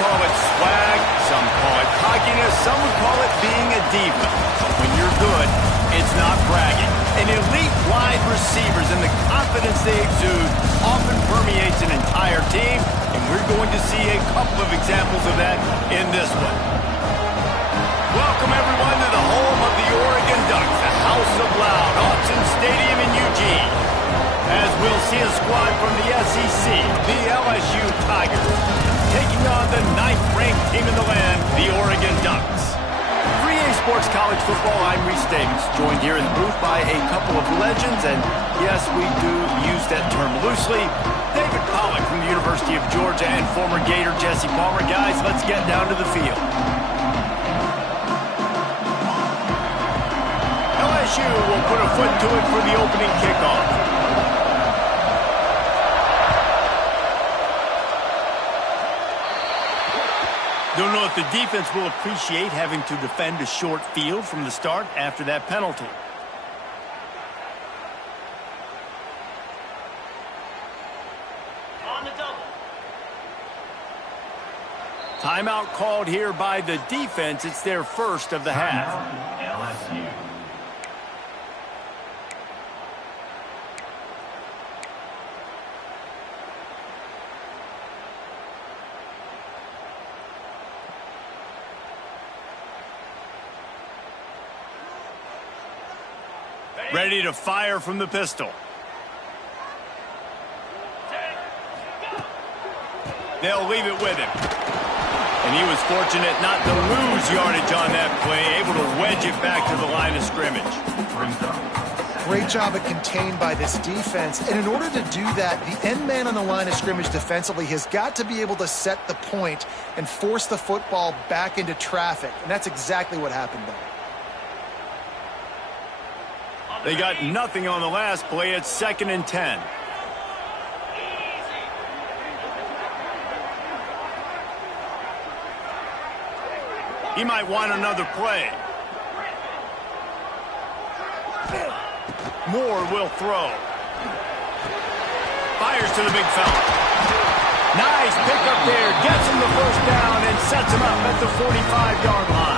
call it swag, some call it cockiness, some would call it being a diva. But when you're good, it's not bragging. And elite wide receivers and the confidence they exude often permeates an entire team, and we're going to see a couple of examples of that in this one. Welcome, everyone, to the home of the Oregon Ducks, the House of Loud, Autzen Stadium in Eugene. As we'll see a squad from the SEC, the LSU Tigers, taking on the 9th-ranked team in the land, the Oregon Ducks. 3A Sports College Football, I'm Reese Davis, joined here in the booth by a couple of legends, and yes, we do use that term loosely. David Pollack from the University of Georgia and former Gator Jesse Palmer. Guys, let's get down to the field. LSU will put a foot to it for the opening kickoff. Don't know if the defense will appreciate having to defend a short field from the start after that penalty. On the double. Timeout called here by the defense. It's their first of the half. LSU. Ready to fire from the pistol. They'll leave it with him. And he was fortunate not to lose yardage on that play, able to wedge it back to the line of scrimmage. Great job of contained by this defense. And in order to do that, the end man on the line of scrimmage defensively has got to be able to set the point and force the football back into traffic. And that's exactly what happened there. They got nothing on the last play. It's 2nd and 10. He might want another play. Moore will throw. Fires to the big fella. Nice pick up there. Gets him the first down and sets him up at the 45-yard line.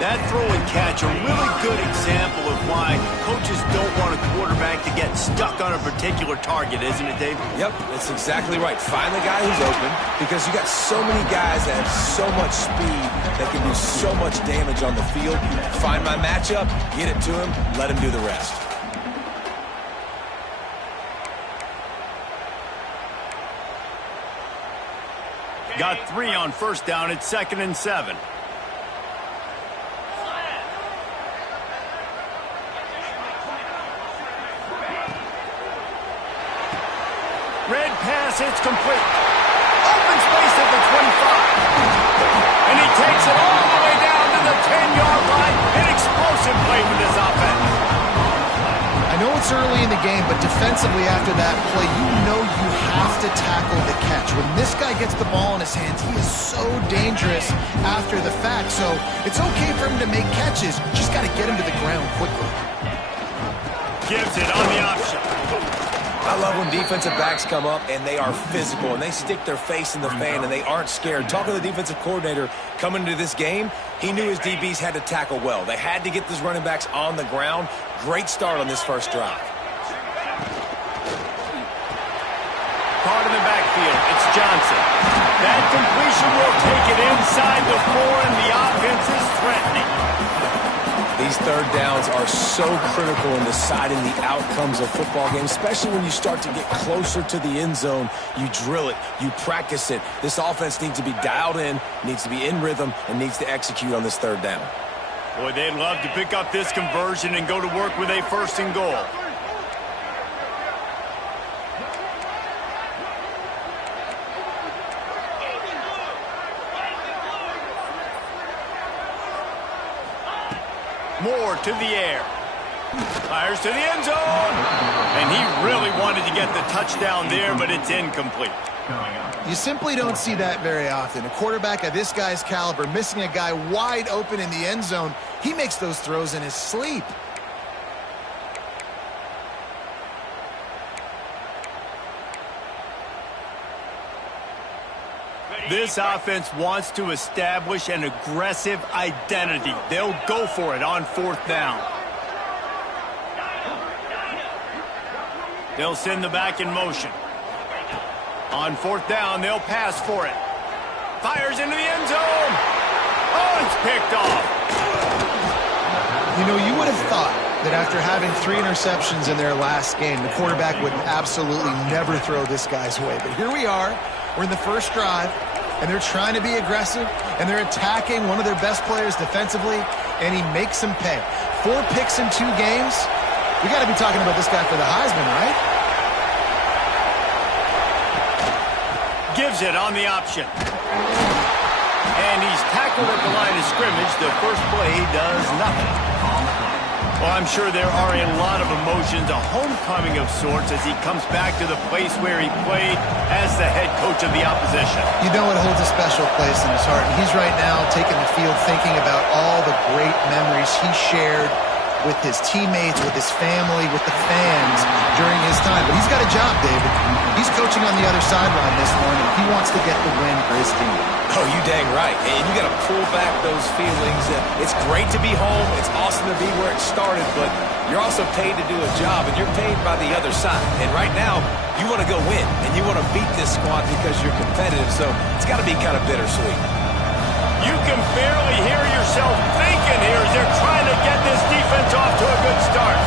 That throw and catch, a really good example of why coaches don't want a quarterback to get stuck on a particular target, isn't it, Dave? Yep, that's exactly right. Find the guy who's open, because you got so many guys that have so much speed that can do so much damage on the field. Find my matchup, get it to him, let him do the rest. Got 3 on first down. It's 2nd and 7. Red pass, it's complete. Open space at the 25. And he takes it all the way down to the 10-yard line. An explosive play for this offense. I know it's early in the game, but defensively after that play, you know you have to tackle the catch. When this guy gets the ball in his hands, he is so dangerous after the fact. So it's okay for him to make catches. You just got to get him to the ground quickly. Gives it on the option. I love when defensive backs come up and they are physical and they stick their face in the fan and they aren't scared. Talking to the defensive coordinator coming into this game, he knew his DBs had to tackle well. They had to get those running backs on the ground. Great start on this first drive. Caught in the backfield. It's Johnson. That completion will take it inside the 4, and the offense is threatening. These third downs are so critical in deciding the outcomes of football games, especially when you start to get closer to the end zone. You drill it, you practice it. This offense needs to be dialed in, needs to be in rhythm, and needs to execute on this third down. Boy, they'd love to pick up this conversion and go to work with a 1st and goal. Moore to the air. Fires to the end zone. And he really wanted to get the touchdown there, but it's incomplete. You simply don't see that very often. A quarterback of this guy's caliber missing a guy wide open in the end zone. He makes those throws in his sleep. This offense wants to establish an aggressive identity. They'll go for it on 4th down. They'll send the back in motion. On 4th down, they'll pass for it. Fires into the end zone. Oh, it's picked off. You know, you would have thought that after having 3 interceptions in their last game, the quarterback would absolutely never throw this guy's way. But here we are. We're in the first drive, and they're trying to be aggressive, and they're attacking one of their best players defensively, and he makes them pay. 4 picks in 2 games. We got to be talking about this guy for the Heisman, right? Gives it on the option. And he's tackled at the line of scrimmage. The first play does nothing. Well, I'm sure there are a lot of emotions, a homecoming of sorts, as he comes back to the place where he played as the head coach of the opposition. You know it holds a special place in his heart, and he's right now taking the field thinking about all the great memories he shared with his teammates, with his family, with the fans during his time. But he's got a job, David. He's coaching on the other sideline this morning. He wants to get the win for his team. Oh, you dang right. And you got to pull back those feelings. It's great to be home. It's awesome to be where it started, but you're also paid to do a job, and you're paid by the other side. And right now, you want to go win, and you want to beat this squad because you're competitive, so it's got to be kind of bittersweet. You can barely hear yourself thinking here as they're trying to get this defense off to a good start.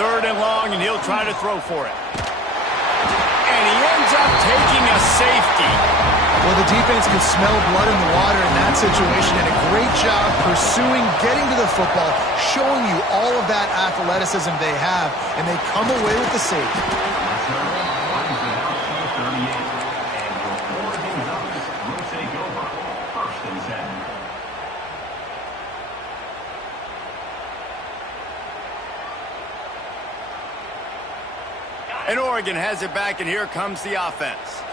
Third and long, and he'll try to throw for it. And he ends up taking a safety. Well, the defense can smell blood in the water in that situation, and a great job pursuing, getting to the football, showing you all of that athleticism they have, and they come away with the safety. And Oregon has it back, and here comes the offense.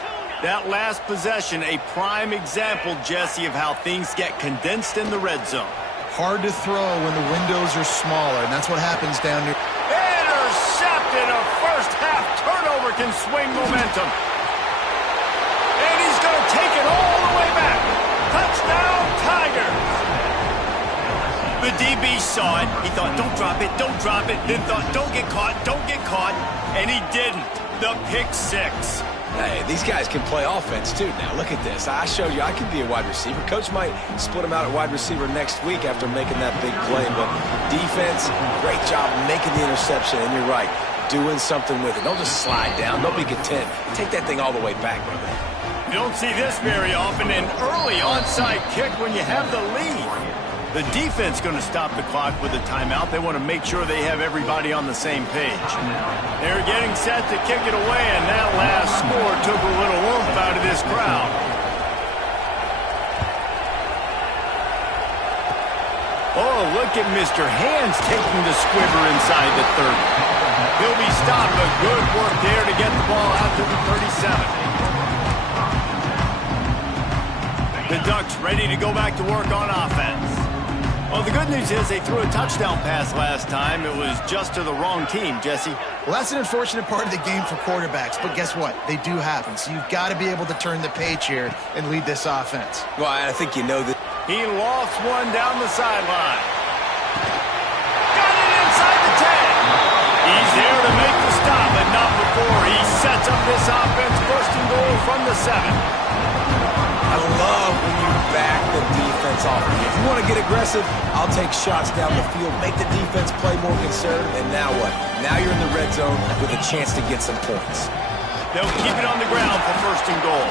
That last possession, a prime example, Jesse, of how things get condensed in the red zone. Hard to throw when the windows are smaller, and that's what happens down there. Intercepted. A first-half turnover can swing momentum. And he's going to take it all the way back. Touchdown, Tigers. The DB saw it. He thought, don't drop it, don't drop it. Then thought, don't get caught, don't get caught. And he didn't. The pick 6. Hey, these guys can play offense, too. Now, look at this. I showed you I can be a wide receiver. Coach might split him out at wide receiver next week after making that big play. But defense, great job making the interception. And you're right, doing something with it. Don't just slide down. Don't be content. Take that thing all the way back, brother. You don't see this very often. An early onside kick when you have the lead. The defense going to stop the clock with a timeout. They want to make sure they have everybody on the same page. They're getting set to kick it away, and that last score took a little oomph out of this crowd. Oh, look at Mr. Hands taking the squibber inside the 30. He'll be stopped, but good work there to get the ball out to the 37. The Ducks ready to go back to work on offense. Well, the good news is they threw a touchdown pass last time. It was just to the wrong team, Jesse. Well, that's an unfortunate part of the game for quarterbacks, but guess what? They do happen, so you've got to be able to turn the page here and lead this offense. Well, I think you know that. He lost one down the sideline. Got it inside the 10. He's there to make the stop, but not before he sets up this offense first and goal from the 7. I love when you back the defense off. If you want to get aggressive, I'll take shots down the field, make the defense play more conservative, and now what? Now you're in the red zone with a chance to get some points. They'll keep it on the ground for first and goal.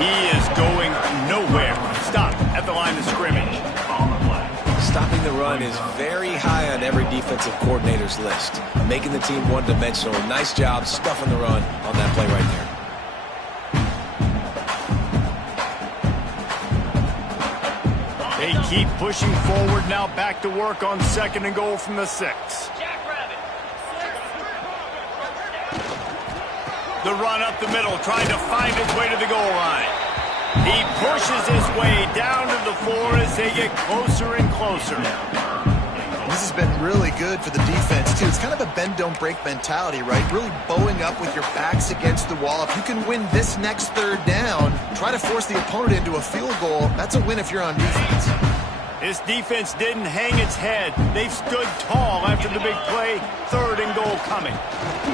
He is going nowhere. Stop at the line of scrimmage. Stopping the run is very high on every defensive coordinator's list. Making the team one-dimensional. Nice job stuffing the run on that play right there. They keep pushing forward now, back to work on second and goal from the 6. The run up the middle, trying to find his way to the goal line. He pushes his way down to the 4 as they get closer and closer. This has been really good for the defense, too. It's kind of a bend-don't-break mentality, right? Really bowing up with your backs against the wall. If you can win this next third down, try to force the opponent into a field goal. That's a win if you're on defense. This defense didn't hang its head. They've stood tall after the big play. 3rd and goal coming.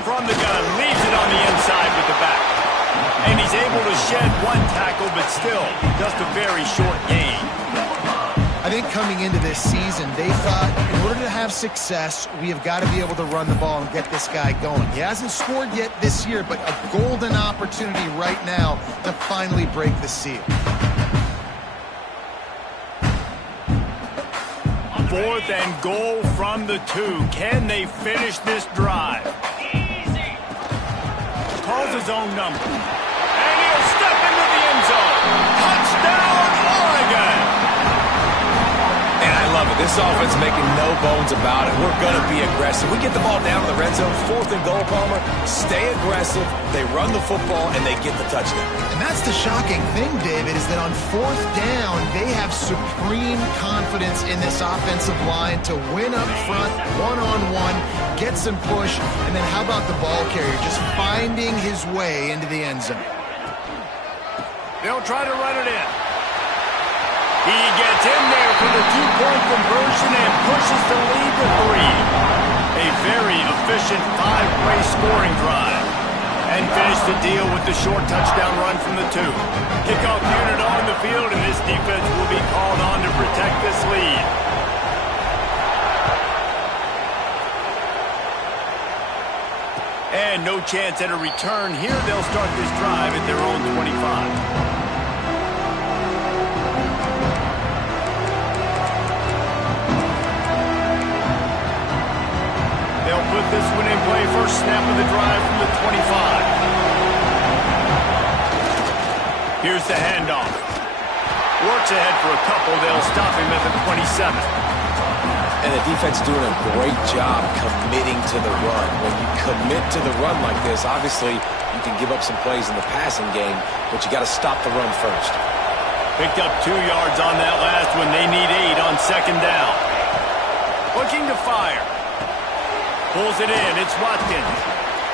From the gun, leaves it on the inside with the back. And he's able to shed 1 tackle, but still, just a very short gain. I think coming into this season, they thought in order to have success, we have got to be able to run the ball and get this guy going. He hasn't scored yet this year, but a golden opportunity right now to finally break the seal. 4th and goal from the 2. Can they finish this drive? Calls his own number. And he'll step into the end zone. Touchdown, Oregon! And I love it. This offense making no bones about it. We're going to be aggressive. We get the ball down to the red zone, 4th and goal, Palmer. Stay aggressive. They run the football, and they get the touchdown. And that's the shocking thing, David, is that on 4th down, they have supreme confidence in this offensive line to win up front, one-on-one, get some push, and then how about the ball carrier just finding his way into the end zone? They'll try to run it in. He gets in there for the 2-point conversion and pushes the lead to 3. A very efficient 5-play scoring drive. And finish the deal with the short touchdown run from the 2. Kickoff unit on the field, and this defense will be called on to protect this lead. And no chance at a return here. They'll start this drive at their own 25. They'll put this one in play. First snap of the drive from the 25. Here's the handoff. Works ahead for a couple. They'll stop him at the 27. And the defense doing a great job committing to the run. When you commit to the run like this, obviously you can give up some plays in the passing game, but you got to stop the run first. Picked up 2 yards on that last one. They need 8 on 2nd down. Looking to fire. Pulls it in. It's Watkins.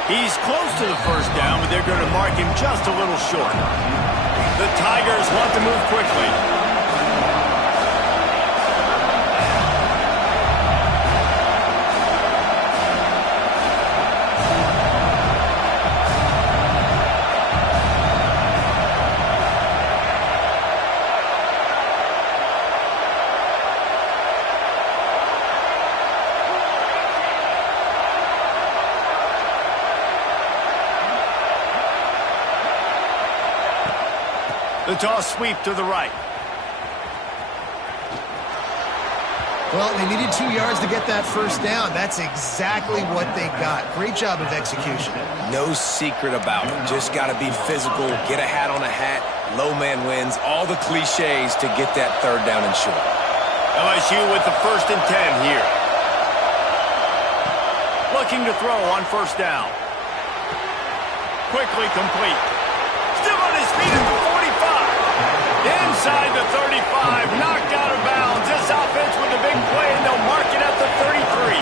He's close to the 1st down, but they're going to mark him just a little short. The Tigers want to move quickly. The toss sweep to the right. Well, they needed 2 yards to get that 1st down. That's exactly what they got. Great job of execution. No secret about it. Just got to be physical, get a hat on a hat, low man wins, all the cliches to get that 3rd down and short. LSU with the 1st and 10 here. Looking to throw on 1st down. Quickly complete. Still on his feet at the 45. Inside the 35. Knocked out of bounds. This offense with a big play, and they'll mark it at the 33.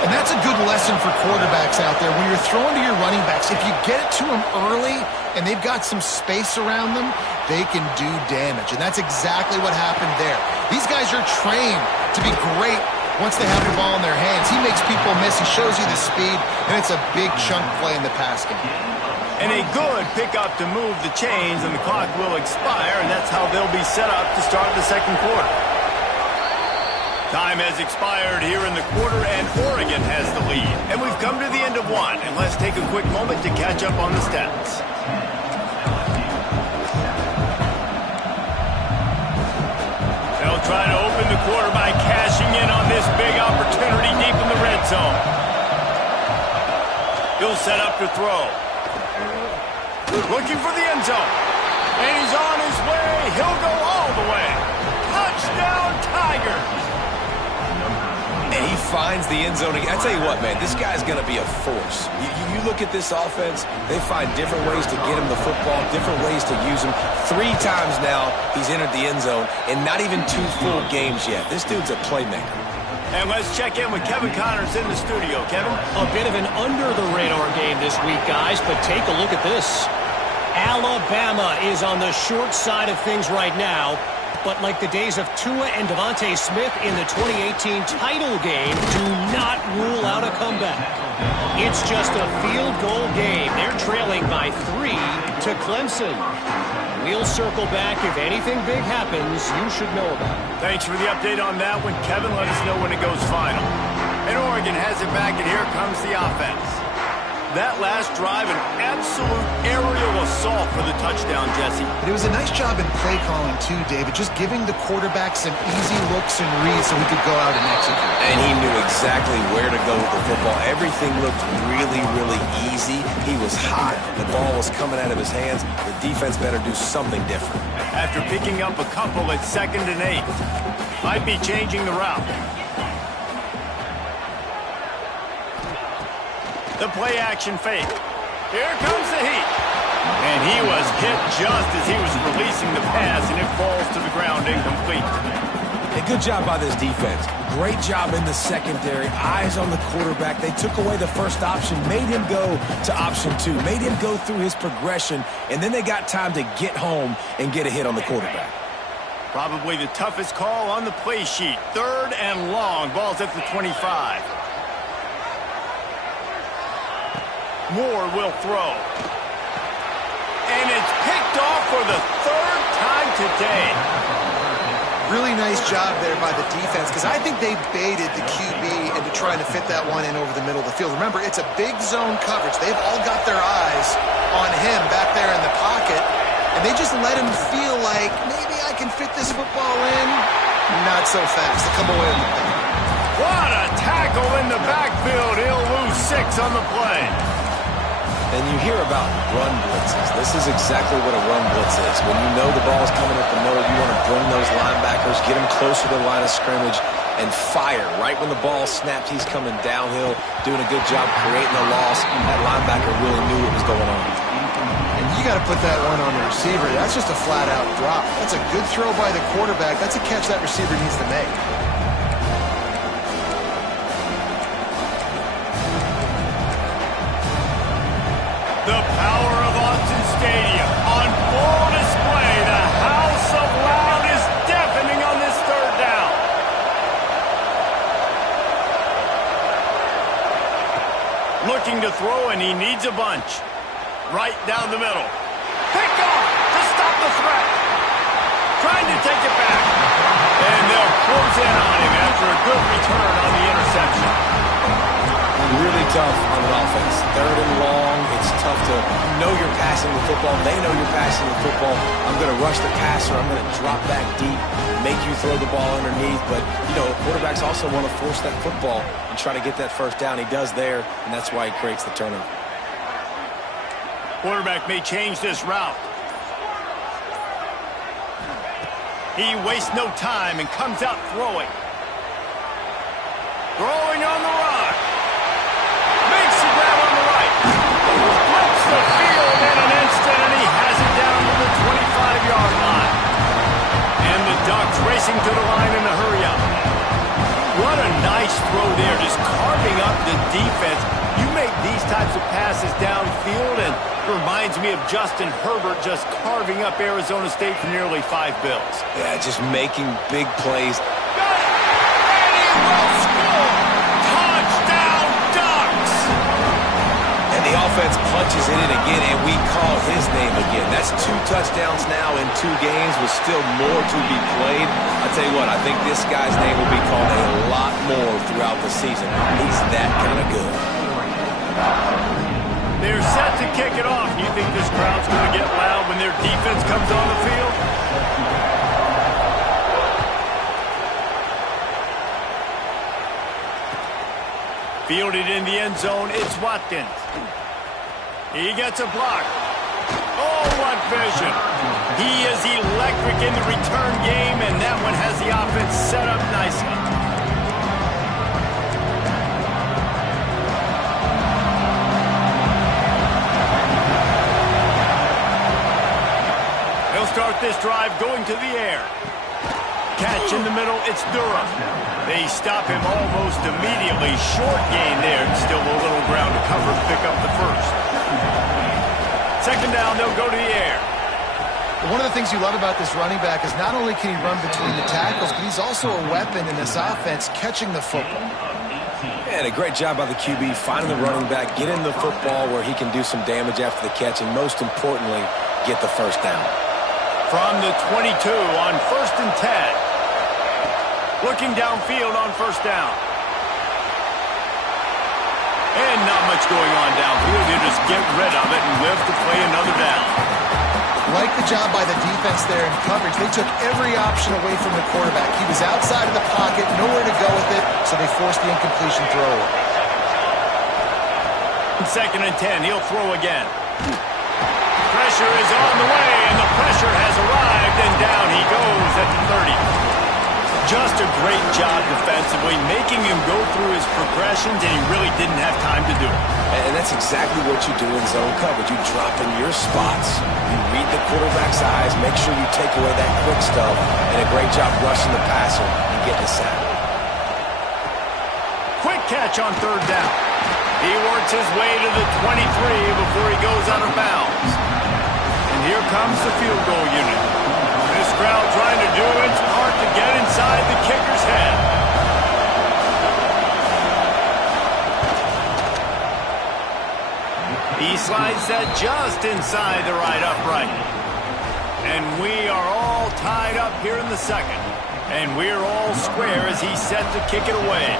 And that's a good lesson for quarterbacks out there. When you're throwing to your running backs, if you get it to them early and they've got some space around them, they can do damage. And that's exactly what happened there. These guys are trained to be great once they have the ball in their hands. He makes people miss. He shows you the speed, and it's a big chunk play in the pass game. And a good pickup to move the chains, and the clock will expire, and that's how they'll be set up to start the 2nd quarter. Time has expired here in the quarter, and Oregon has the lead. And we've come to the end of 1, and let's take a quick moment to catch up on the stats. They'll try to open the quarter by cashing in on this big opportunity deep in the red zone. He'll set up to throw. Looking for the end zone. And he's on his way. He'll go all the way. Touchdown, Tigers. And he finds the end zone. I tell you what, man, this guy's going to be a force. You look at this offense, they find different ways to get him the football, different ways to use him. 3 times now he's entered the end zone, and not even 2 full games yet. This dude's a playmaker. And let's check in with Kevin Connors in the studio. Kevin? A bit of an under-the-radar game this week, guys, but take a look at this. Alabama is on the short side of things right now, but like the days of Tua and Devontae Smith in the 2018 title game, do not rule out a comeback. It's just a field goal game. They're trailing by 3 to Clemson. We'll circle back. If anything big happens, you should know about it. Thanks for the update on that one, Kevin. Let us know when it goes final. And Oregon has it back, and here comes the offense. That last drive, an absolute aerial assault for the touchdown, Jesse. But it was a nice job in play calling, too, David. Just giving the quarterback some easy looks and reads so he could go out and execute. And he knew exactly where to go with the football. Everything looked really, really easy. He was hot. The ball was coming out of his hands. The defense better do something different. After picking up a couple at 2nd and 8, might be changing the route. The play-action fake. Here comes the heat. And he was hit just as he was releasing the pass, and it falls to the ground incomplete. A good job by this defense. Great job in the secondary. Eyes on the quarterback. They took away the first option, made him go to option 2, made him go through his progression, and then they got time to get home and get a hit on the quarterback. Probably the toughest call on the play sheet. 3rd and long. Ball's at the 25. Moore will throw. And it's picked off for the 3rd time today. Really nice job there by the defense, because I think they baited the QB into trying to fit that one in over the middle of the field. Remember, it's a big zone coverage. They've all got their eyes on him back there in the pocket, and they just let him feel like, maybe I can fit this football in. Not so fast. They come away with the play. What a tackle in the backfield. He'll lose 6 on the play. And you hear about run blitzes. This is exactly what a run blitz is. When you know the ball's coming up the middle, you want to bring those linebackers, get them closer to the line of scrimmage, and fire. Right when the ball snaps, he's coming downhill, doing a good job creating a loss. That linebacker really knew what was going on. And you got to put that one on the receiver. That's just a flat-out drop. That's a good throw by the quarterback. That's a catch that receiver needs to make. The power of Austin Stadium on full display. The house of loud is deafening on this 3rd down. Looking to throw, and he needs a bunch. Right down the middle. Pick off to stop the threat. Trying to take it back. And they'll close in on him after a good return on the interception. Really tough on an offense. 3rd and long. It's tough to know you're passing the football. They know you're passing the football. I'm going to rush the passer. I'm going to drop back deep, make you throw the ball underneath. But, you know, quarterbacks also want to force that football and try to get that 1st down. He does there, and that's why he creates the turnover. Quarterback may change this route. He wastes no time and comes out throwing. Throwing on the run. Makes the grab on the right. Flips the field in an instant, and he has it down to the 25-yard line. And the Ducks racing to the line in a hurry-up. What a nice throw there, just carving up the defense. You make these types of passes downfield, and it reminds me of Justin Herbert just carving up Arizona State for nearly 5 bills. Yeah, just making big plays. Got it! And he will score! Touchdown, Ducks! And the offense punches in it again, and we call his name again. That's 2 touchdowns now in 2 games with still more to be played. I tell you what, I think this guy's name will be called a lot more throughout the season. He's that kind of good. They're set to kick it off. You think this crowd's going to get loud when their defense comes on the field? Fielded in the end zone, it's Watkins. He gets a block. Oh, what vision. He is electric in the return game, and that one has the offense set up nicely. drive going to the air. Catch in the middle, it's Durham. They stop him almost immediately. Short gain there. Still a little ground to cover to pick up the first. Second down, they'll go to the air. One of the things you love about this running back is not only can he run between the tackles, but he's also a weapon in this offense catching the football. And a great job by the QB finding the running back, getting the football where he can do some damage after the catch, and most importantly, get the first down. From the 22 on 1st and 10. Looking downfield on first down. And not much going on downfield. You just get rid of it and live to play another down. Like the job by the defense there in coverage. They took every option away from the quarterback. He was outside of the pocket, nowhere to go with it, so they forced the incompletion throw. Second and 10, he'll throw again. Pressure is on the way, and the pressure has arrived, and down he goes at the 30. Just a great job defensively, making him go through his progressions, and he really didn't have time to do it. And that's exactly what you do in zone coverage. You drop in your spots, you read the quarterback's eyes, make sure you take away that quick stuff, and a great job rushing the passer and getting the sack. Quick catch on third down. He works his way to the 23 before he goes out of bounds. And here comes the field goal unit. This crowd trying to do its part to get inside the kicker's head. He slides that just inside the right upright. And we are all tied up here in the second. And we're all square as he's set to kick it away.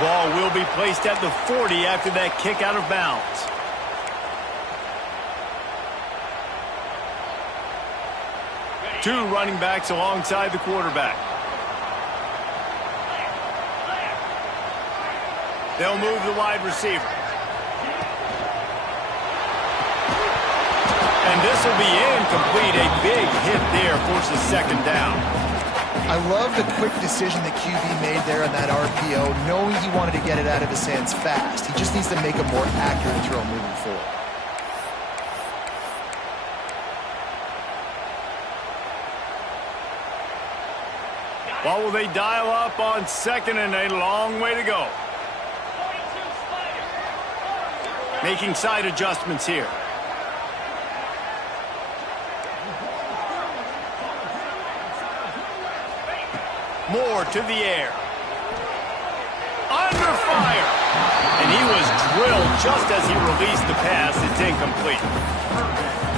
Ball will be placed at the 40 after that kick out of bounds. Two running backs alongside the quarterback. They'll move the wide receiver. And this will be incomplete. A big hit there forces second down. I love the quick decision the QB made there on that RPO, knowing he wanted to get it out of his hands fast. He just needs to make a more accurate throw moving forward. What will they dial up on second, and a long way to go? Making side adjustments here. Moore to the air. Under fire. And he was drilled just as he released the pass. It's incomplete.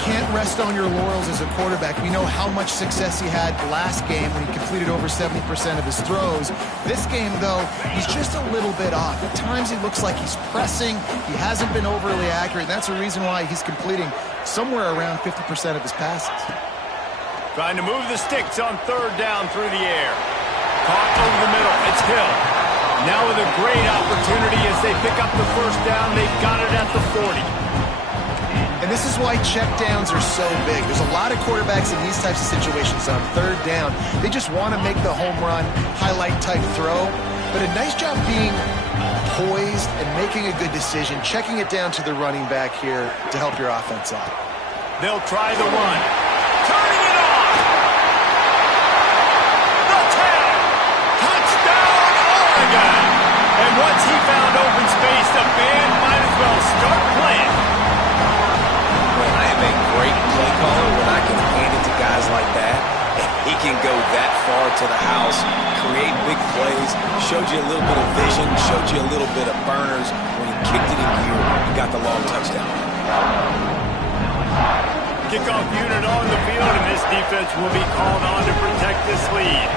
Can't rest on your laurels as a quarterback. We know how much success he had last game when he completed over 70% of his throws. This game, though, he's just a little bit off. At times he looks like he's pressing. He hasn't been overly accurate. That's the reason why he's completing somewhere around 50% of his passes. Trying to move the sticks on third down through the air. Caught over the middle. It's Hill. Now with a great opportunity as they pick up the first down. They've got it at the 40. And this is why checkdowns are so big. There's a lot of quarterbacks in these types of situations on third down. They just want to make the home run, highlight-type throw. But a nice job being poised and making a good decision, checking it down to the running back here to help your offense out. They'll try the run. Turning it on. The 10. Touchdown, Oregon. And once he found open space, the band might as well start playing. I am a great play caller when I can hand it to guys like that. And he can go that far to the house, create big plays, showed you a little bit of vision, showed you a little bit of burners. When he kicked it in gear, he got the long touchdown. Kickoff unit on the field, and this defense will be called on to protect this lead.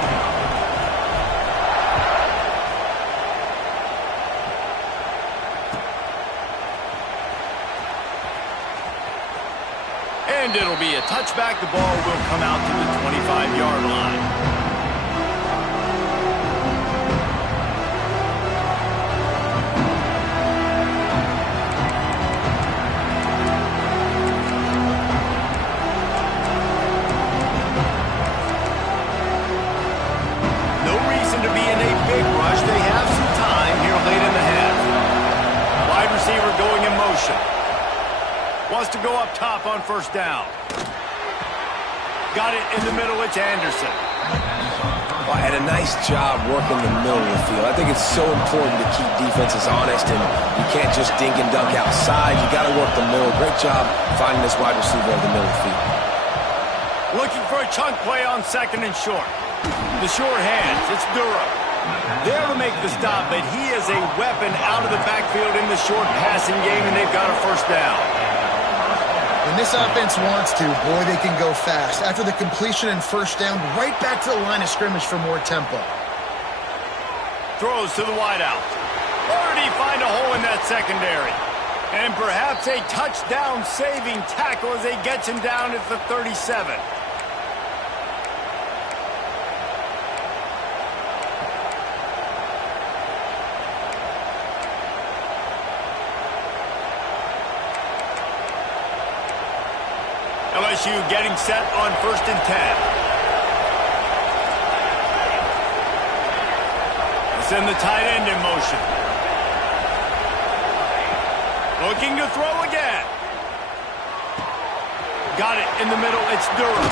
And it'll be a touchback. The ball will come out to the 25-yard line. No reason to be in a big rush. They have some time here late in the half. wants to go up top on first down. Got it in the middle. It's Anderson. Well, and a nice job working the middle of the field. I think it's so important to keep defenses honest, and you can't just dink and dunk outside. You got to work the middle. Great job finding this wide receiver in the middle of the field. Looking for a chunk play on second and short. The short hands. It's Durham. There to make the stop, but he is a weapon out of the backfield in the short passing game, and they've got a first down. When this offense wants to, boy, they can go fast. After the completion and first down, right back to the line of scrimmage for more tempo. Throws to the wideout. Or did he find a hole in that secondary? And perhaps a touchdown-saving tackle as they gets him down at the 37. LSU getting set on 1st and 10. Send the tight end in motion. Looking to throw again. Got it in the middle. It's Durham.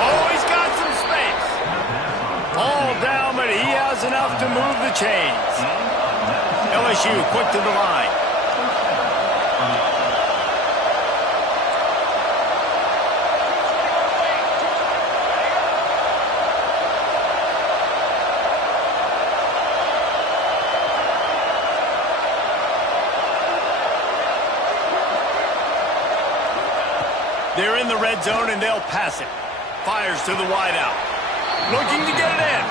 Oh, he's got some space. All down, but he has enough to move the chains. LSU quick to the line. They're in the red zone, and they'll pass it. Fires to the wideout. Looking to get it in.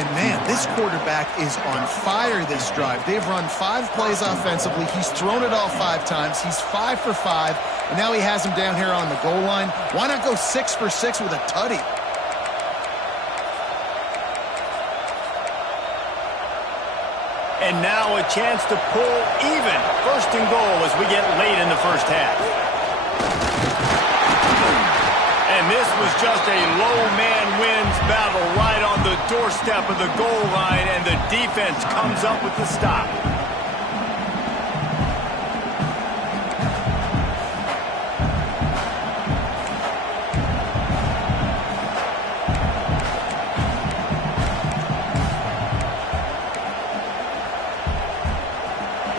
And, man, this quarterback is on fire this drive. They've run 5 plays offensively. He's thrown it all 5 times. He's 5 for 5, and now he has him down here on the goal line. Why not go 6 for 6 with a tutty? And now a chance to pull even. 1st and goal as we get late in the first half. And this was just a low man wins battle right on the doorstep of the goal line, and the defense comes up with the stop.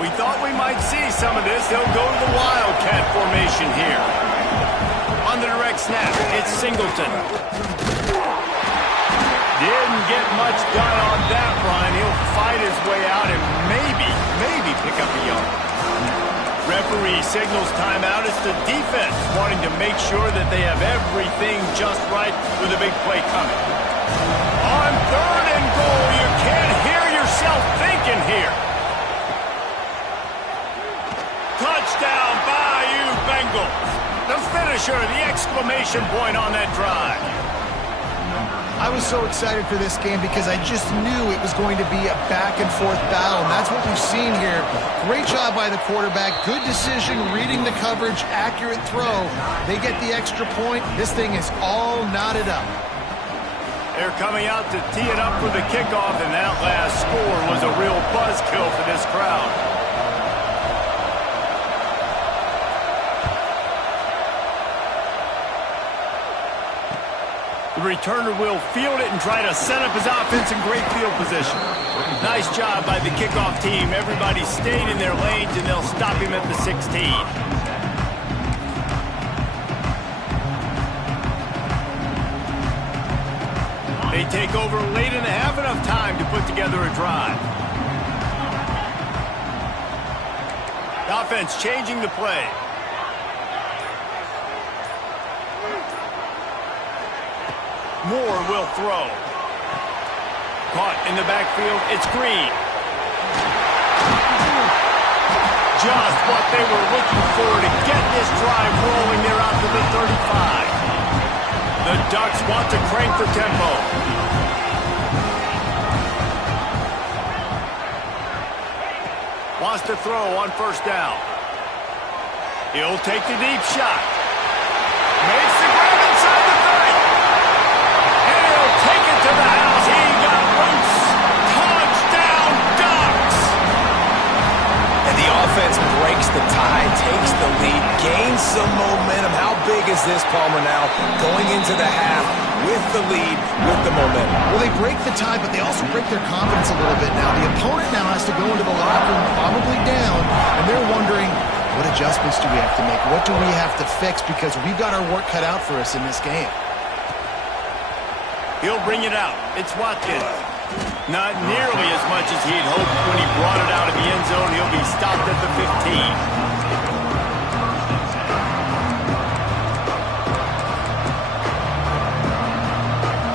We thought we might see some of this. They'll go to the Wildcat formation here. On the direct snap, it's Singleton. Didn't get much done on that run. He'll fight his way out and maybe pick up a yard. Referee signals timeout. It's the defense wanting to make sure that they have everything just right with a big play coming. On 3rd and goal, you can't hear yourself thinking here. Touchdown, Bayou Bengals. The finisher, the exclamation point on that drive. I was so excited for this game because I just knew it was going to be a back-and-forth battle, and that's what we've seen here. Great job by the quarterback. Good decision, reading the coverage, accurate throw. They get the extra point. This thing is all knotted up. They're coming out to tee it up for the kickoff, and that last score was a real buzzkill for this crowd. The returner will field it and try to set up his offense in great field position. Nice job by the kickoff team. Everybody stayed in their lanes, and they'll stop him at the 16. They take over late in the half, enough time to put together a drive. The offense changing the play. Moore will throw. Caught in the backfield, it's Green. Just what they were looking for to get this drive rolling. They're out to the 35. The Ducks want to crank the tempo. Wants to throw on 1st down. He'll take the deep shot. Makes the grab inside the 30. Take it to the house. He got loose. Touchdown, Ducks. And the offense breaks the tie, takes the lead, gains some momentum. How big is this, Palmer, now? Going into the half with the lead, with the momentum. Well, they break the tie, but they also break their confidence a little bit now. The opponent now has to go into the locker room probably down, and they're wondering, what adjustments do we have to make? What do we have to fix? Because we've got our work cut out for us in this game. He'll bring it out. It's Watkins. Not nearly as much as he'd hoped when he brought it out of the end zone. He'll be stopped at the 15.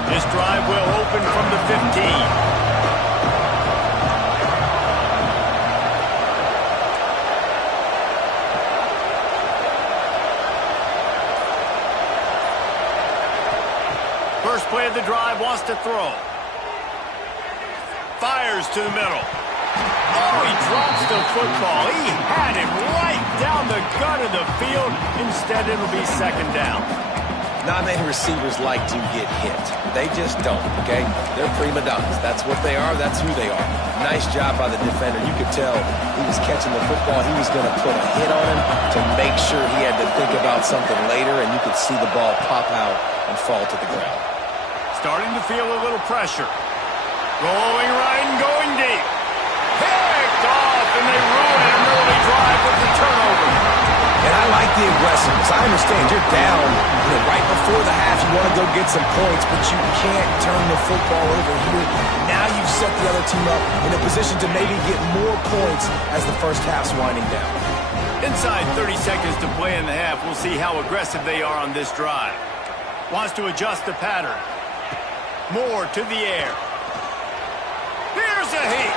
This drive will open from the 15. First play of the drive, wants to throw. Fires to the middle. Oh, he drops the football. He had him right down the gut of the field. Instead, it'll be second down. Not many receivers like to get hit. They just don't, okay? They're prima donnas. That's what they are. That's who they are. Nice job by the defender. You could tell he was catching the football. He was going to put a hit on him to make sure he had to think about something later, and you could see the ball pop out and fall to the ground. Starting to feel a little pressure. Rolling right and going deep. Picked off, and they ruin an early drive with the turnover. And I like the aggressiveness. I understand you're down right before the half. You want to go get some points, but you can't turn the football over here. Now you've set the other team up in a position to maybe get more points as the first half's winding down. Inside 30 seconds to play in the half. We'll see how aggressive they are on this drive. Wants to adjust the pattern. More to the air. Here's a heat.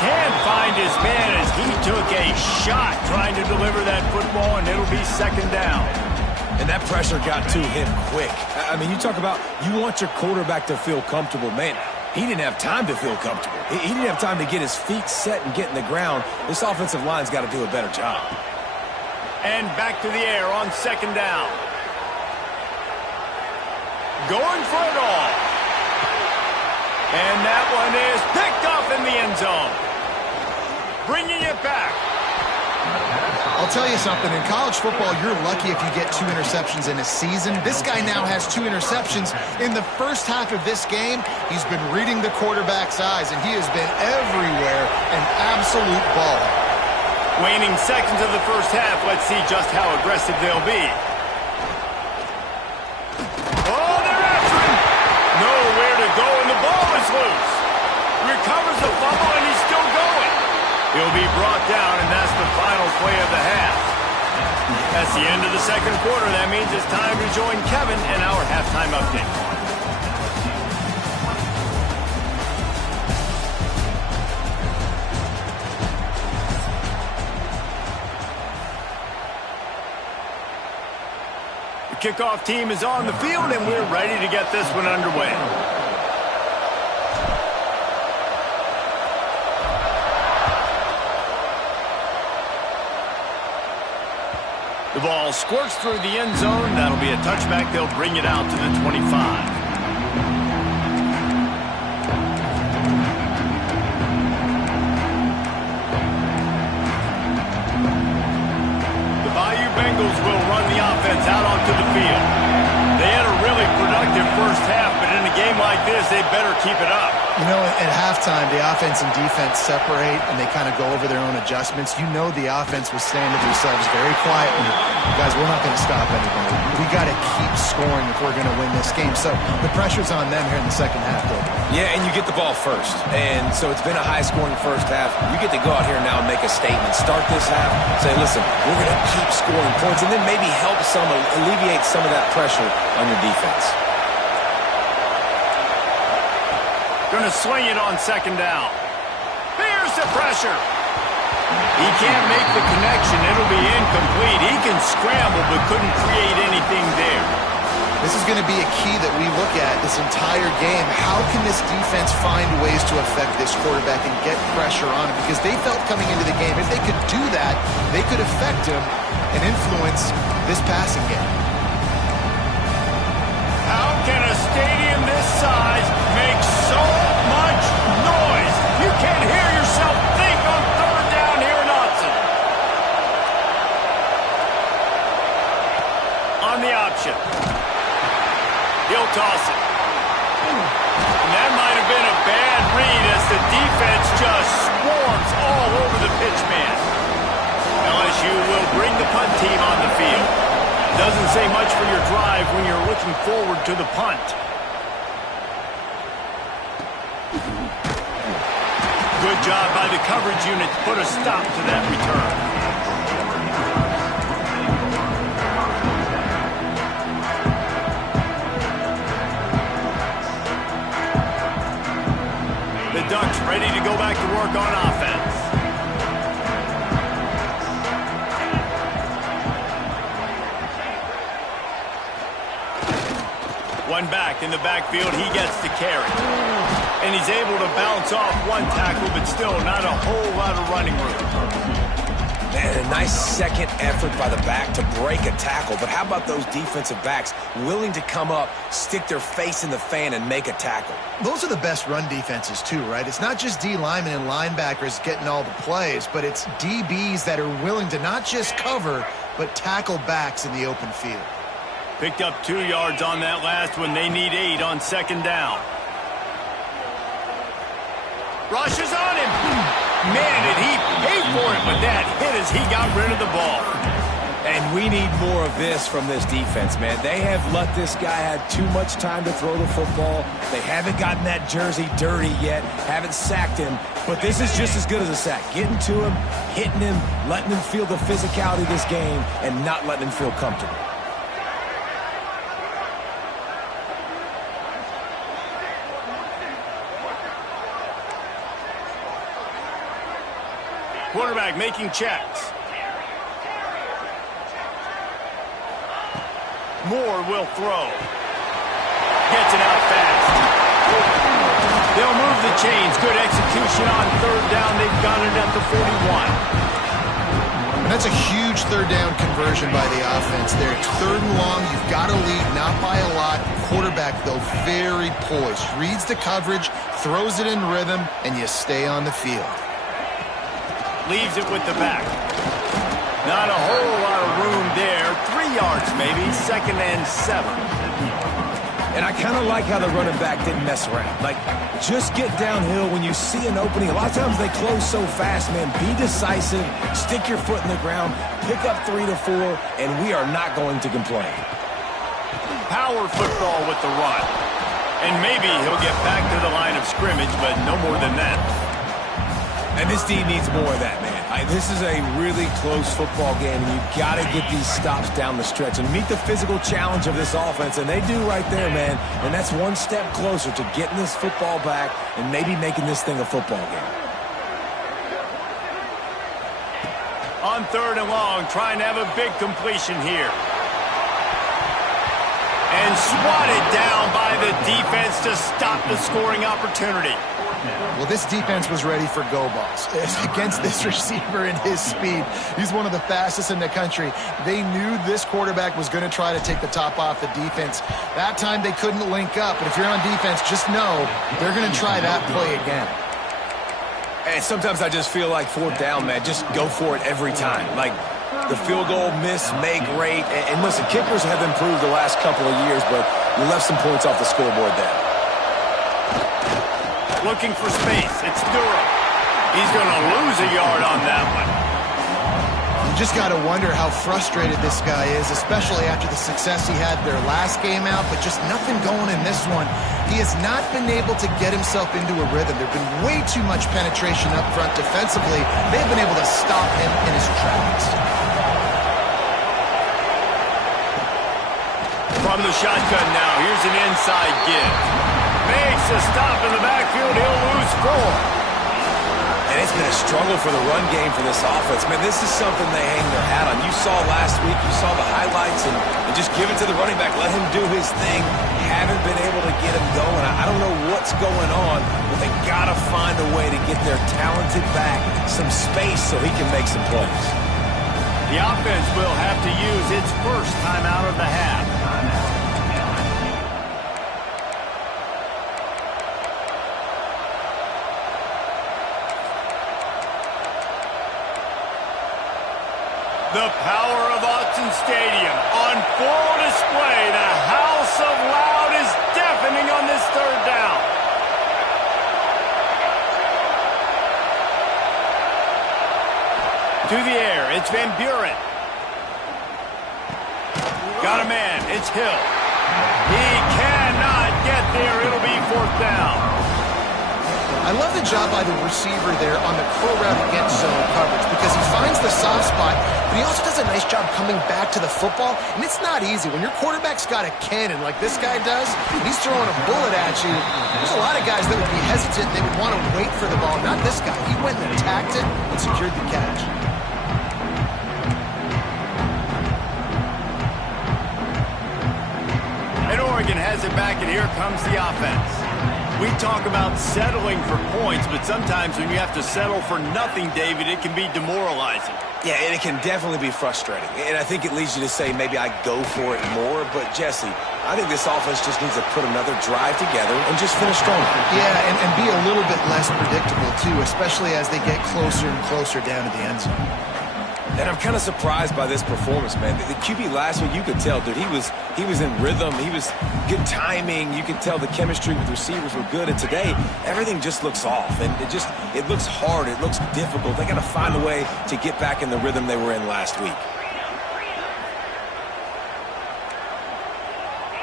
Can't find his man as he took a shot trying to deliver that football, and it'll be second down. And that pressure got to him quick. I mean, you talk about you want your quarterback to feel comfortable. Man, he didn't have time to feel comfortable. He didn't have time to get his feet set and get in the ground. This offensive line's got to do a better job. And back to the air on second down. Going for it all. And that one is picked up in the end zone. Bringing it back. I'll tell you something. In college football, you're lucky if you get 2 interceptions in a season. This guy now has 2 interceptions. In the first half of this game, he's been reading the quarterback's eyes, and he has been everywhere, an absolute baller. Waning seconds of the first half. Let's see just how aggressive they'll be. Oh, they're after him. Nowhere to go, and the ball is loose. Recovers the fumble, and he's still going. He'll be brought down, and that's the final play of the half. That's the end of the second quarter. That means it's time to join Kevin in our halftime update. The kickoff team is on the field, and we're ready to get this one underway. The ball squirts through the end zone. That'll be a touchback. They'll bring it out to the 25. Bengals will run the offense out onto the field. They had a really productive first half, but in a game like this, they better keep it up. You know, at halftime, the offense and defense separate, and they kind of go over their own adjustments. You know the offense was saying to themselves very quietly, guys, we're not going to stop anybody. We got to keep scoring if we're going to win this game. So the pressure's on them here in the second half, though. Yeah, and you get the ball first. And so it's been a high-scoring first half. You get to go out here now and make a statement. Start this half, say, listen, we're going to keep scoring points, and then maybe help alleviate some of that pressure on your defense. Going to swing it on second down. Here's the pressure. He can't make the connection. It'll be incomplete. He can scramble, but couldn't create anything there. This is going to be a key that we look at this entire game. How can this defense find ways to affect this quarterback and get pressure on him? Because they felt coming into the game, if they could do that, they could affect him and influence this passing game. How can a stadium this size make so much noise? You can't hear yourself think on third down here in Austin. on the option. He'll toss it. And that might have been a bad read as the defense just swarms all over the pitch man. LSU will bring the punt team on the field. Doesn't say much for your drive when you're looking forward to the punt. Good job by the coverage unit to put a stop to that return. The Ducks ready to go back to work on offense. One back in the backfield, he gets the carry. And he's able to bounce off one tackle, but still not a whole lot of running room. Man, a nice second effort by the back to break a tackle. But how about those defensive backs willing to come up, stick their face in the fan, and make a tackle? Those are the best run defenses, too, right? It's not just D linemen and linebackers getting all the plays, but it's DBs that are willing to not just cover, but tackle backs in the open field. Picked up 2 yards on that last one. They need 8 on second down. Rushes on him. Man, did he pay for it with that hit as he got rid of the ball. And we need more of this from this defense, man. They have let this guy have too much time to throw the football. They haven't gotten that jersey dirty yet, haven't sacked him. But this is just as good as a sack. Getting to him, hitting him, letting him feel the physicality of this game, and not letting him feel comfortable. Quarterback making checks. Moore will throw. Gets it out fast. They'll move the chains. Good execution on third down. They've got it at the 41. And that's a huge third down conversion by the offense there. It's third and long. You've got to lead, not by a lot. Quarterback, though, very poised. Reads the coverage, throws it in rhythm, and you stay on the field. Leaves it with the back. Not a whole lot of room there. 3 yards maybe. 2nd and 7. And I kind of like how the running back didn't mess around. Like, just get downhill when you see an opening. A lot of times they close so fast, man. Be decisive. Stick your foot in the ground. Pick up 3 to 4, and we are not going to complain. Power football with the run. And maybe he'll get back to the line of scrimmage, but no more than that. And this team needs more of that, man. This is a really close football game, and you've got to get these stops down the stretch and meet the physical challenge of this offense, and they do right there, man. And that's one step closer to getting this football back and maybe making this thing a football game. On third and long, trying to have a big completion here. And swatted down by the defense to stop the scoring opportunity. Well, this defense was ready for go balls. Against this receiver and his speed, he's one of the fastest in the country. They knew this quarterback was going to try to take the top off the defense. That time they couldn't link up, but if you're on defense, just know they're going to try that play again. And sometimes I just feel like fourth down, man, just go for it every time. Like, the field goal, miss, make, rate. And listen, kickers have improved the last couple of years, but you left some points off the scoreboard there. Looking for space. It's Durham. He's going to lose a yard on that one. You just got to wonder how frustrated this guy is, especially after the success he had their last game out, but just nothing going in this one. He has not been able to get himself into a rhythm. There's been way too much penetration up front defensively. They've been able to stop him in his tracks. From the shotgun now, here's an inside give. Makes a stop in the backfield. He'll lose 4. And it's been a struggle for the run game for this offense. Man, this is something they hang their hat on. You saw last week, you saw the highlights, and just give it to the running back. Let him do his thing. Haven't been able to get him going. I don't know what's going on, but they got to find a way to get their talented back some space so he can make some plays. The offense will have to use its first timeout of the half. The power of Autzen Stadium on full Through the air, it's Van Buren. Got a man, it's Hill. He cannot get there. It'll be 4th down. I love the job by the receiver there on the curl route against zone coverage because he finds the soft spot, but he also does a nice job coming back to the football, and it's not easy. When your quarterback's got a cannon like this guy does, and he's throwing a bullet at you, there's a lot of guys that would be hesitant. They would want to wait for the ball. Not this guy. He went and attacked it and secured the catch. And Oregon has it back, and here comes the offense. We talk about settling for points, but sometimes when you have to settle for nothing, David, it can be demoralizing. Yeah, and it can definitely be frustrating. And I think it leads you to say maybe I go for it more. But, Jesse, I think this offense just needs to put another drive together and just finish strong. Yeah, and be a little bit less predictable, too, especially as they get closer and closer down to the end zone. And I'm kind of surprised by this performance, man. The QB last week, you could tell, dude, he was in rhythm. He was good timing. You could tell the chemistry with receivers were good. And today, everything just looks off. And it looks hard. It looks difficult. They got to find a way to get back in the rhythm they were in last week.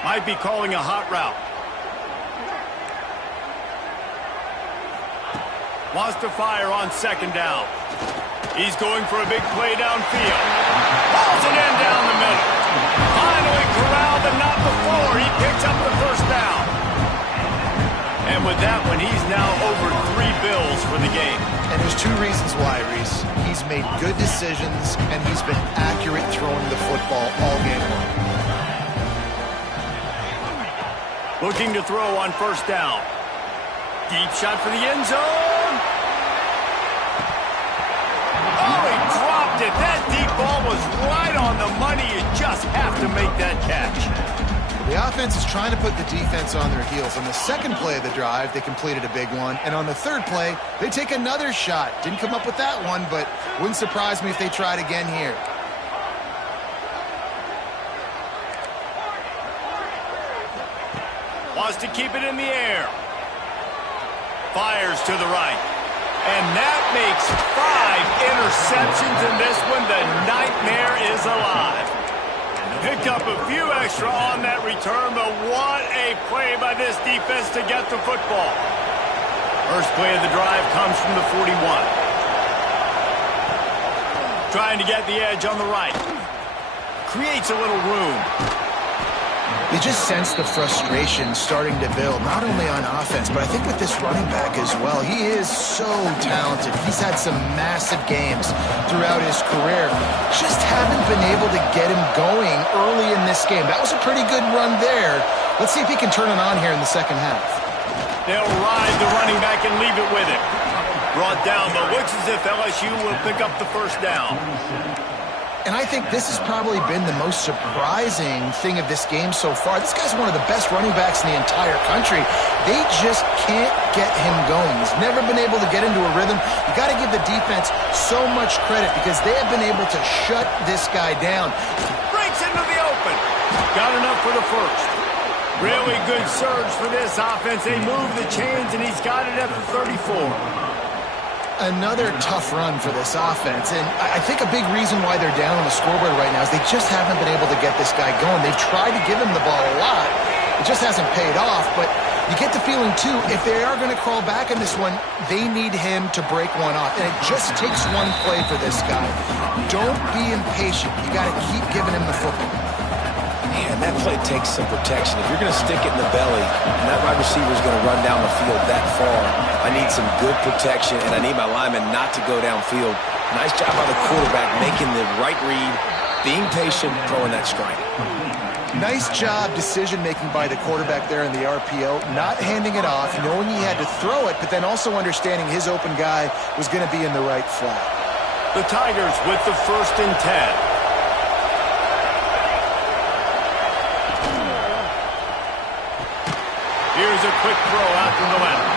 Might be calling a hot route. Wants to fire on 2nd down. He's going for a big play downfield. Hauls it in down the middle. Finally corralled, but not before. He picks up the 1st down. And with that one, he's now over 3 bills for the game. And there's 2 reasons why, Reese. He's made good decisions, and he's been accurate throwing the football all game long. Looking to throw on 1st down. Deep shot for the end zone. Oh, he dropped it. That deep ball was right on the money. You just have to make that catch. The offense is trying to put the defense on their heels. On the 2nd play of the drive, they completed a big one. And on the 3rd play, they take another shot. Didn't come up with that one, but wouldn't surprise me if they tried again here. Wants to keep it in the air. Fires to the right. And that makes 5 interceptions in this one. The nightmare is alive. Picked up a few extra on that return, but what a play by this defense to get the football. First play of the drive comes from the 41. Trying to get the edge on the right. Creates a little room. You just sense the frustration starting to build, not only on offense, but I think with this running back as well. He is so talented. He's had some massive games throughout his career. Just haven't been able to get him going early in this game. That was a pretty good run there. Let's see if he can turn it on here in the 2nd half. They'll ride the running back and leave it with him. Brought down, but looks as if LSU will pick up the 1st down. And I think this has probably been the most surprising thing of this game so far. This guy's one of the best running backs in the entire country. They just can't get him going. He's never been able to get into a rhythm. You got to give the defense so much credit because they have been able to shut this guy down. Breaks into the open. Got enough for the 1st. Really good surge for this offense. They move the chains, and he's got it at the 34. Another tough run for this offense, and I think a big reason why they're down on the scoreboard right now is they just haven't been able to get this guy going. They've tried to give him the ball a lot. It just hasn't paid off, but you get the feeling, too, if they are going to crawl back in this one, they need him to break one off, and it just takes one play for this guy. Don't be impatient. You got to keep giving him the football. Man, that play takes some protection. If you're going to stick it in the belly and that wide receiver is going to run down the field that far, I need some good protection, and I need my lineman not to go downfield. Nice job by the quarterback making the right read, being patient, throwing that strike. Nice job decision-making by the quarterback there in the RPO, not handing it off, knowing he had to throw it, but then also understanding his open guy was going to be in the right flat. The Tigers with the 1st and 10. Here's a quick throw out to the left.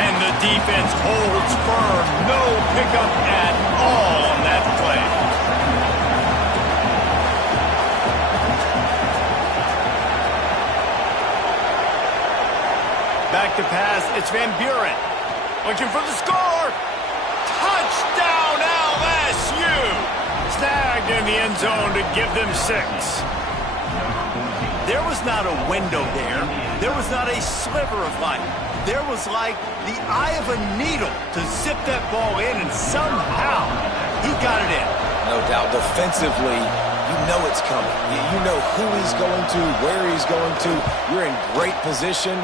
And the defense holds firm. No pickup at all on that play. Back to pass. It's Van Buren. Looking for the score. Touchdown LSU. dragged in the end zone to give them 6. There was not a window there. There was not a sliver of light. There was like the eye of a needle to zip that ball in, and somehow he got it in. No doubt. Defensively, you know it's coming. You know who he's going to, where he's going to. You're in great position,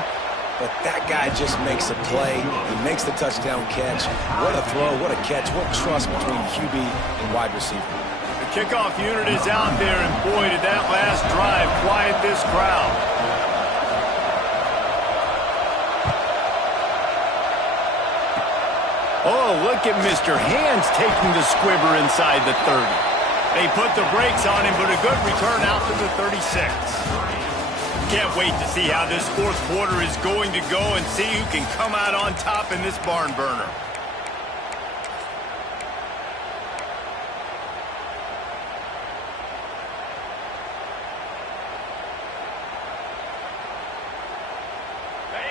but that guy just makes a play. He makes the touchdown catch. What a throw, what a catch, what trust between QB and wide receiver. The kickoff unit is out there, and boy, did that last drive quiet this crowd. Oh, look at Mr. Hands taking the squibber inside the 30. They put the brakes on him, but a good return out to the 36. Can't wait to see how this fourth quarter is going to go and see who can come out on top in this barn burner.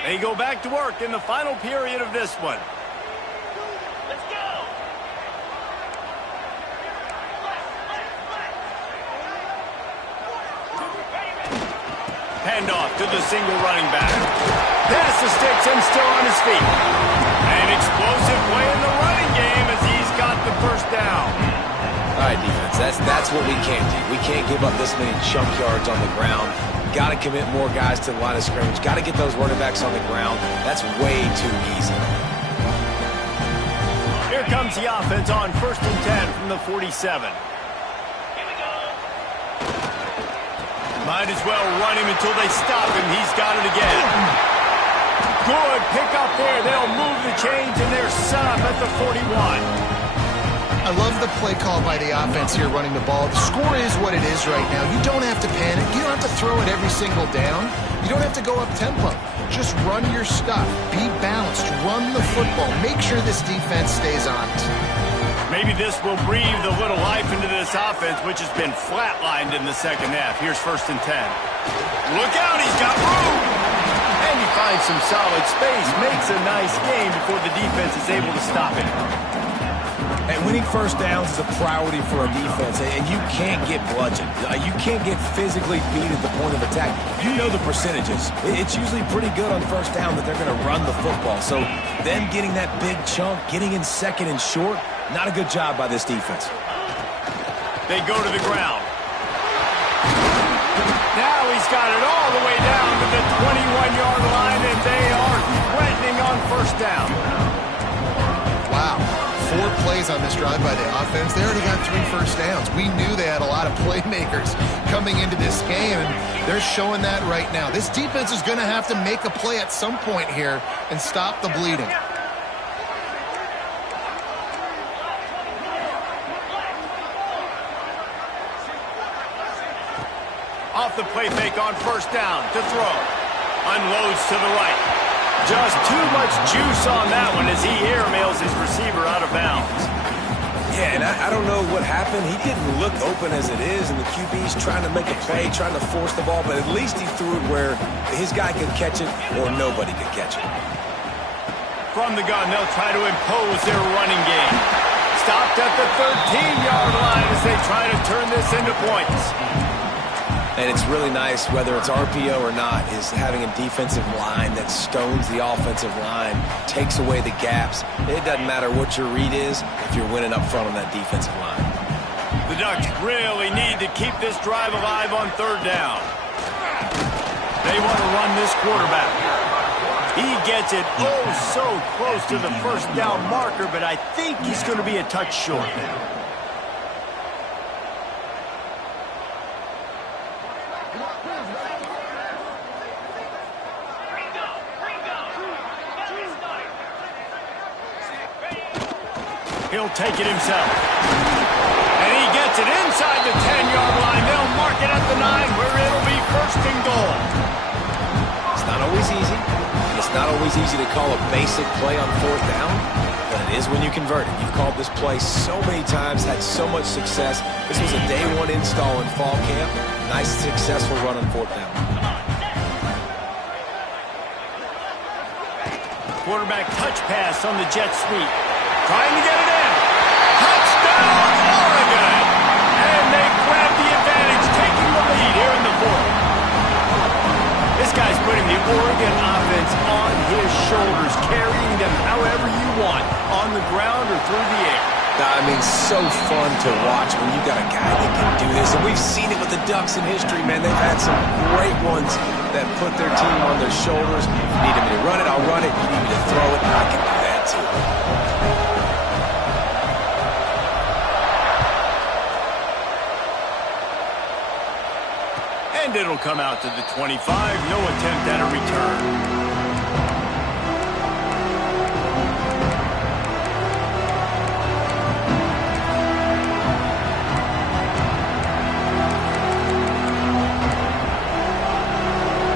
They go back to work in the final period of this one. Handoff to the single running back. Pass the sticks and still on his feet. An explosive play in the running game as he's got the first down. All right, defense, that's what we can't do. We can't give up this many chunk yards on the ground. Got to commit more guys to the line of scrimmage. Got to get those running backs on the ground. That's way too easy. Here comes the offense on 1st and 10 from the 47. Might as well run him until they stop him. He's got it again. Good pick up there. They'll move the chains, and they're set up at the 41. I love the play call by the offense here running the ball. The score is what it is right now. You don't have to panic. You don't have to throw it every single down. You don't have to go up tempo. Just run your stuff. Be balanced. Run the football. Make sure this defense stays on it. Maybe this will breathe a little life into this offense, which has been flatlined in the second half. Here's 1st and 10. Look out, he's got room! And he finds some solid space, makes a nice game before the defense is able to stop it. And winning first downs is a priority for a defense, and you can't get bludgeoned. You can't get physically beat at the point of attack. You know the percentages. It's usually pretty good on first down that they're going to run the football. So then getting that big chunk, getting in second and short, not a good job by this defense. They go to the ground. Now he's got it all the way down to the 21-yard line, and they are threatening on first down. Wow. 4 plays on this drive by the offense. They already got 3 first downs. We knew they had a lot of playmakers coming into this game, and they're showing that right now. This defense is going to have to make a play at some point here and stop the bleeding. Off the play fake on first down to throw. Unloads to the right. Just too much juice on that one as he airmails his receiver out of bounds. Yeah, and I don't know what happened. He didn't look open as it is, and the QB's trying to make a play, trying to force the ball, but at least he threw it where his guy could catch it or nobody could catch it. From the gun, they'll try to impose their running game. Stopped at the 13-yard line as they try to turn this into points. And it's really nice, whether it's RPO or not, is having a defensive line that stones the offensive line, takes away the gaps. It doesn't matter what your read is if you're winning up front on that defensive line. The Ducks really need to keep this drive alive on 3rd down. They want to run this quarterback. He gets it oh so close to the first down marker, but I think he's going to be a touch short. He'll take it himself. And he gets it inside the 10-yard line. They'll mark it at the 9 where it'll be 1st and goal. It's not always easy. It's not always easy to call a basic play on 4th down, but it is when you convert it. You've called this play so many times, had so much success. This was a day 1 install in fall camp. Nice, successful run on 4th down. Quarterback touch pass on the jet sweep. Trying to get it in. Touchdown, Oregon! And Oregon offense on his shoulders, carrying them however you want, on the ground or through the air. I mean, so fun to watch when you got a guy that can do this. And we've seen it with the Ducks in history, man. They've had some great ones that put their team on their shoulders. You need me to run it, I'll run it. You need me to throw it, I can do that too. And it'll come out to the 25. No attempt at a return.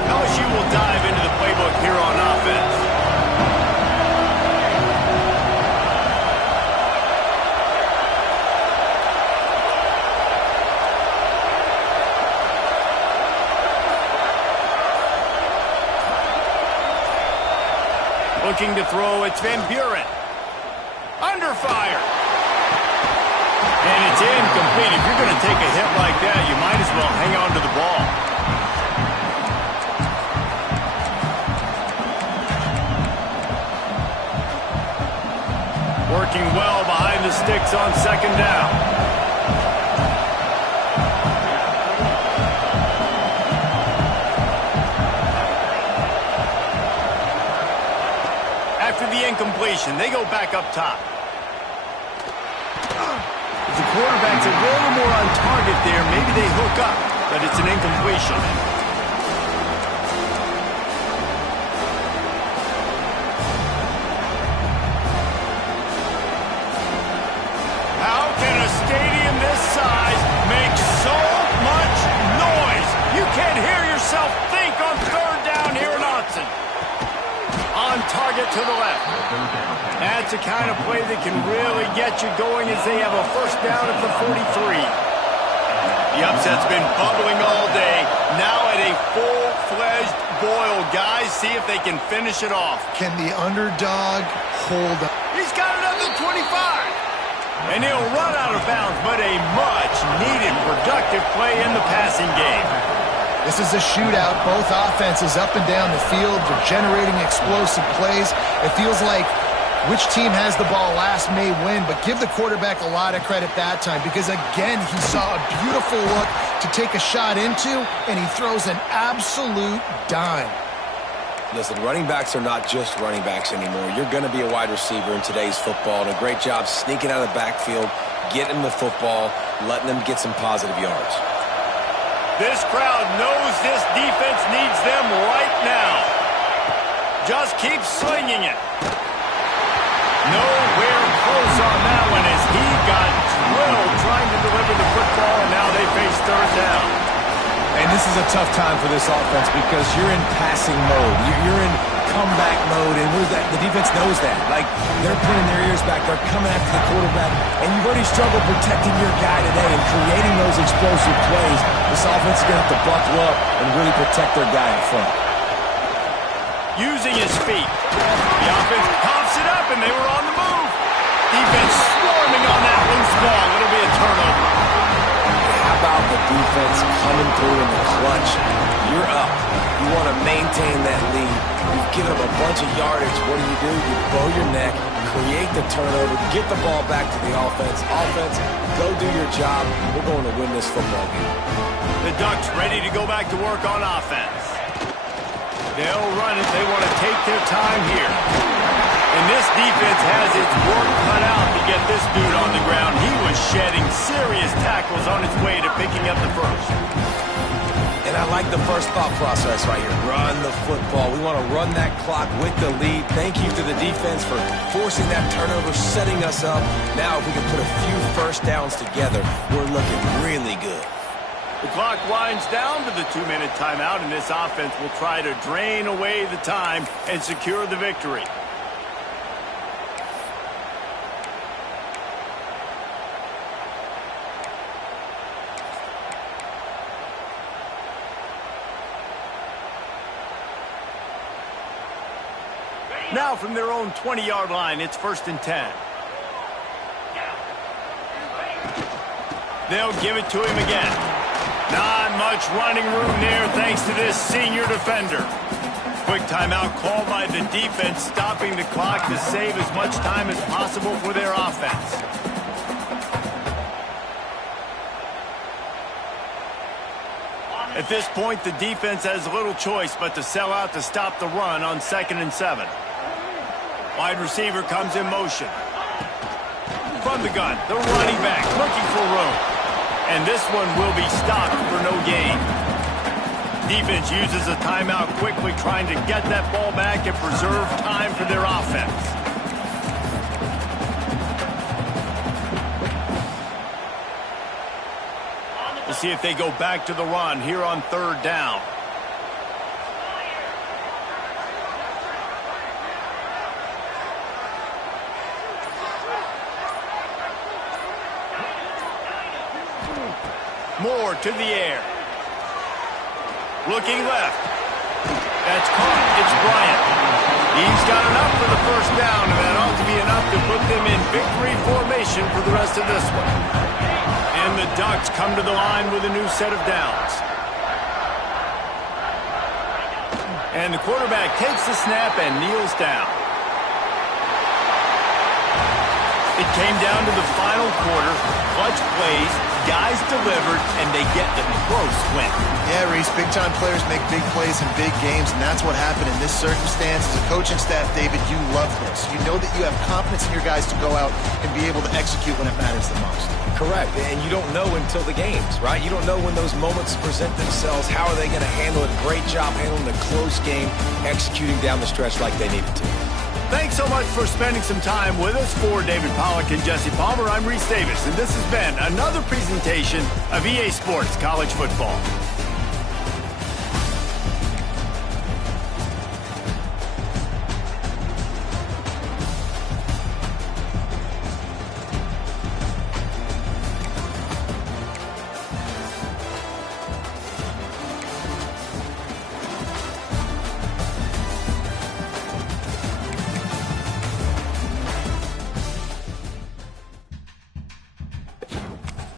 LSU will dive into the playbook here on offense. Looking to throw, it's Van Buren. Under fire. And it's incomplete. If you're going to take a hit like that, you might as well hang on to the ball. Working well behind the sticks on second down. After the incompletion, they go back up top. If the quarterback's a little more on target there, maybe they hook up, but it's an incompletion. How can a stadium this size make so much noise? You can't hear yourself think on third down here in Austin. On target to the left. That's the kind of play that can really get you going as they have a first down at the 43. The upset's been bubbling all day. Now at a full-fledged boil. Guys, see if they can finish it off. Can the underdog hold up? He's got another 25. And he'll run out of bounds, but a much-needed productive play in the passing game. This is a shootout. Both offenses up and down the field. They're generating explosive plays. It feels like which team has the ball last may win, but give the quarterback a lot of credit that time because, again, he saw a beautiful look to take a shot into, and he throws an absolute dime. Listen, running backs are not just running backs anymore. You're going to be a wide receiver in today's football, and a great job sneaking out of the backfield, getting the football, letting them get some positive yards. This crowd knows this defense needs them right now. Just keep slinging it. Nowhere close on that one as he got drilled trying to deliver the football, and now they face third down. And this is a tough time for this offense because you're in passing mode. You're in comeback mode, and the defense knows that. Like, they're putting their ears back. They're coming after the quarterback, and you've already struggled protecting your guy today and creating those explosive plays. This offense is going to have to buckle up and really protect their guy in front. Using his feet. The offense pops it up, and they were on the move. Defense swarming on that loose ball. It'll be a turnover. How about the defense coming through in the clutch? You're up. You want to maintain that lead. You've given them a bunch of yardage. What do? You bow your neck, create the turnover, get the ball back to the offense. Offense, go do your job. We're going to win this football game. The Ducks ready to go back to work on offense. They'll run it. They want to take their time here. And this defense has its work cut out to get this dude on the ground. He was shedding serious tackles on his way to picking up the first. And I like the first thought process right here. Run the football. We want to run that clock with the lead. Thank you to the defense for forcing that turnover, setting us up. Now if we can put a few first downs together, we're looking really good. The clock winds down to the 2-minute timeout, and this offense will try to drain away the time and secure the victory. Now from their own 20-yard line, it's 1st and 10. They'll give it to him again. Not much running room there thanks to this senior defender. Quick timeout called by the defense, stopping the clock to save as much time as possible for their offense. At this point, the defense has little choice but to sell out to stop the run on 2nd and 7. Wide receiver comes in motion. From the gun, the running back looking for room. And this one will be stopped for no gain. Defense uses a timeout quickly, trying to get that ball back and preserve time for their offense. We'll see if they go back to the run here on 3rd down. Moore to the air. Looking left. That's caught. It's Bryant. He's got enough for the 1st down, and that ought to be enough to put them in victory formation for the rest of this one. And the Ducks come to the line with a new set of downs. And the quarterback takes the snap and kneels down. It came down to the final quarter. Clutch plays, guys delivered, and they get the close win. Yeah, Reese, big-time players make big plays in big games, and that's what happened in this circumstance. As a coaching staff, David, you love this. You know that you have confidence in your guys to go out and be able to execute when it matters the most. Correct, and you don't know until the games, right? You don't know when those moments present themselves. How are they going to handle it? Great job handling the close game, executing down the stretch like they needed to. Thanks so much for spending some time with us. For David Pollack and Jesse Palmer, I'm Reese Davis, and this has been another presentation of EA Sports College Football.